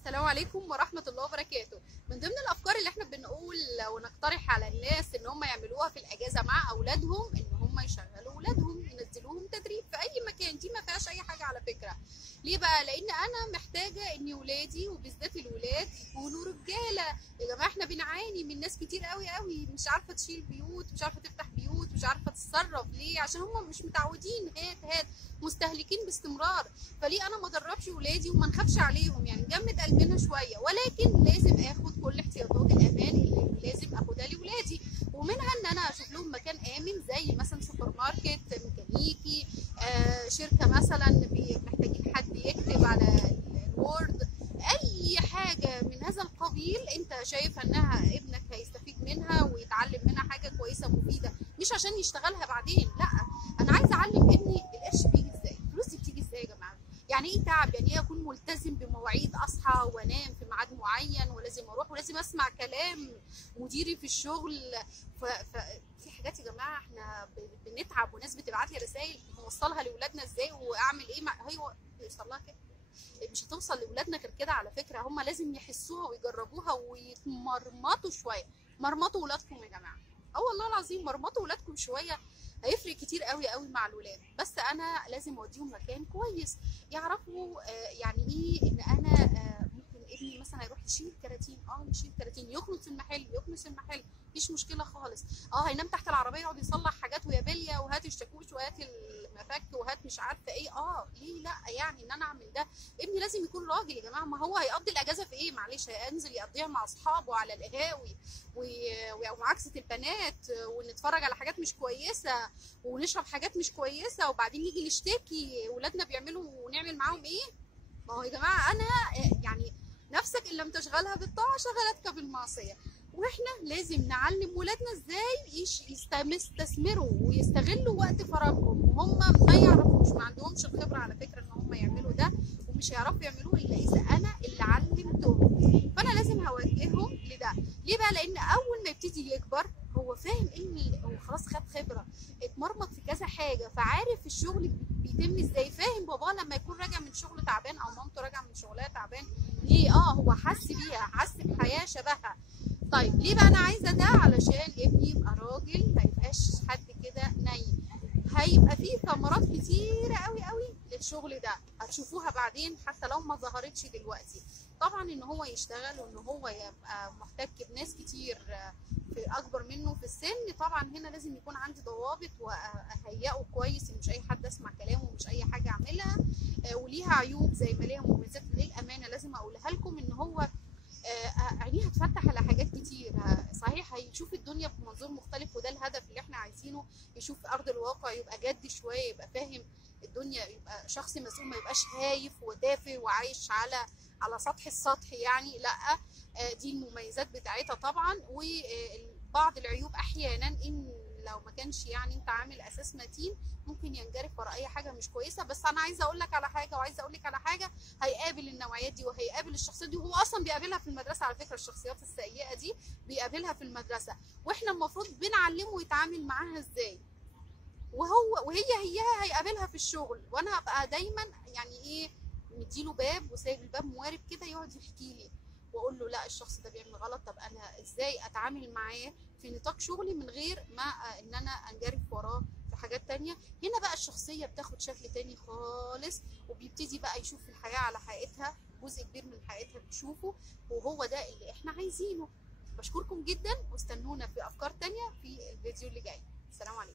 السلام عليكم ورحمة الله وبركاته. من ضمن الأفكار اللي احنا بنقول ونقترح على الناس إن هم يعملوها في الأجازة مع أولادهم إن هم يشغلوا أولادهم ينزلوهم تدريب في أي مكان. دي ما فيهاش أي حاجة على فكرة. ليه بقى؟ لأن أنا محتاجة إن ولادي وبالذات الولاد يكونوا رجالة. يا جماعة احنا بنعاني من ناس كتير قوي مش عارفة تشيل بيوت، مش عارفة تفتح بيوت، مش عارفة تتصرف. ليه؟ عشان هم مش متعودين. هات مستهلكين باستمرار. فليه انا ما ادربش ولادي وما نخافش عليهم؟ يعني نجمد قلبنا شويه، ولكن لازم اخد كل احتياطات الامان اللي لازم اخدها لاولادي، ومنها ان انا اشوف لهم مكان امن زي مثلا سوبر ماركت، ميكانيكي، شركه مثلا محتاجين حد يكتب على الوورد. اي حاجه من هذا القبيل انت شايف انها ابنك هيستفيد منها ويتعلم منها حاجه كويسه مفيده، مش عشان يشتغلها بعدين، لا. انا عايزه اعلم ابني القرش بيجي ازاي، الفلوس دي بتيجي ازاي يا جماعه. يعني ايه تعب، يعني ايه اكون ملتزم بمواعيد، اصحى وانام في ميعاد معين، ولازم اروح ولازم اسمع كلام مديري في الشغل. في حاجات يا جماعه احنا بنتعب، وناس بتبعت لي رسائل نوصلها لاولادنا ازاي واعمل ايه هي يوصل لها كده. مش هتوصل لاولادنا غير كده على فكره. هم لازم يحسوها ويجربوها ويتمرمطوا شويه. مرمطوا ولادكم يا جماعه. اه والله العظيم مرمطوا ولادكم شويه، هيفرق كتير قوي مع الولاد. بس انا لازم اوديهم مكان كويس يعرفوا يعني ايه ان انا ممكن ابني مثلا هيروح يشيل كراتين. يشيل كراتين، يكنس المحل، مفيش مشكله خالص. هينام تحت العربيه يقعد يصلح حاجات ويابيليا، وهات الشاكوش وهات المفك وهات مش عارفه ايه. ليه لا؟ يعني ان انا اعمل ده؟ ابني لازم يكون راجل يا جماعه. ما هو هيقضي الاجازه في ايه؟ معلش هينزل يقضيها مع اصحابه على القهاوي ومعاكسه البنات، ونتفرج على حاجات مش كويسه، ونشرب حاجات مش كويسه، وبعدين نيجي نشتكي ولادنا بيعملوا ونعمل معاهم ايه؟ ما هو يا جماعه انا يعني نفسك ان لم تشغلها بالطاعه شغلتك بالمعصيه. واحنا لازم نعلم ولادنا ازاي يستثمروا ويستغلوا وقت فراغهم، وهم ما يعرفوش، ما عندهمش الخبره على فكره ان هم يعملوا ده، ومش هيعرفوا يعملوه الا اذا انا اللي علمتهم. فانا لازم هوجههم لده. ليه بقى؟ لان اول ما يبتدي يكبر هو فاهم ان هو خلاص خد خبره، اتمرمط في كذا حاجه، فعارف الشغل بيتم ازاي. فاهم باباه لما يكون راجع من شغل تعبان او مامته راجعه من شغلها تعبان. ليه؟ هو حس بيها، حس بحياه شبهها. طيب ليه بقى انا عايزه ده؟ علشان ابني يبقى راجل، ما يبقاش حد كده نايم. هيبقى فيه ثمرات كتيره قوي للشغل ده، هتشوفوها بعدين حتى لو ما ظهرتش دلوقتي. طبعا ان هو يشتغل وان هو يبقى محتك بناس كتير في اكبر منه في السن. طبعا هنا لازم يكون عندي ضوابط واهيئه كويس، ان مش اي حد اسمع كلامه ومش اي حاجه اعملها. وليها عيوب زي ما ليها مميزات. للامانه لازم اقولها لكم ان هو عينيه هتفتح على حاجات كتير. صحيح هيشوف الدنيا بمنظور مختلف، وده الهدف اللي احنا عايزينه. يشوف ارض الواقع، يبقى جد شويه، يبقى فاهم الدنيا، يبقى شخص مسؤول، ما يبقاش هايف وتافه وعايش على سطح السطح يعني. لا، دي المميزات بتاعتها طبعا. وبعض العيوب احيانا ان لو ما كانش يعني انت عامل اساس متين ممكن ينجرف ورا اي حاجه مش كويسه. بس انا عايزه اقول لك على حاجه، وعايزه اقول لك على حاجه. هيقابل النوعيات دي وهيقابل الشخصيات دي، وهو اصلا بيقابلها في المدرسه على فكره. الشخصيات السيئه دي بيقابلها في المدرسه، واحنا المفروض بنعلمه يتعامل معاها ازاي. وهي هيقابلها في الشغل. وانا هبقى دايما يعني ايه، مديله باب وسايب الباب موارب كده يقعد يحكي لي، واقول له لا الشخص ده بيعمل غلط. طب انا ازاي اتعامل معاه في نطاق شغلي من غير ما ان انا انجرف وراه في حاجات تانية. هنا بقى الشخصية بتاخد شكل تاني خالص، وبيبتدي بقى يشوف الحياة على حقيقتها. جزء كبير من حقيقتها بتشوفه، وهو ده اللي احنا عايزينه. بشكركم جدا، واستنونا في افكار تانية في الفيديو اللي جاي. السلام عليكم.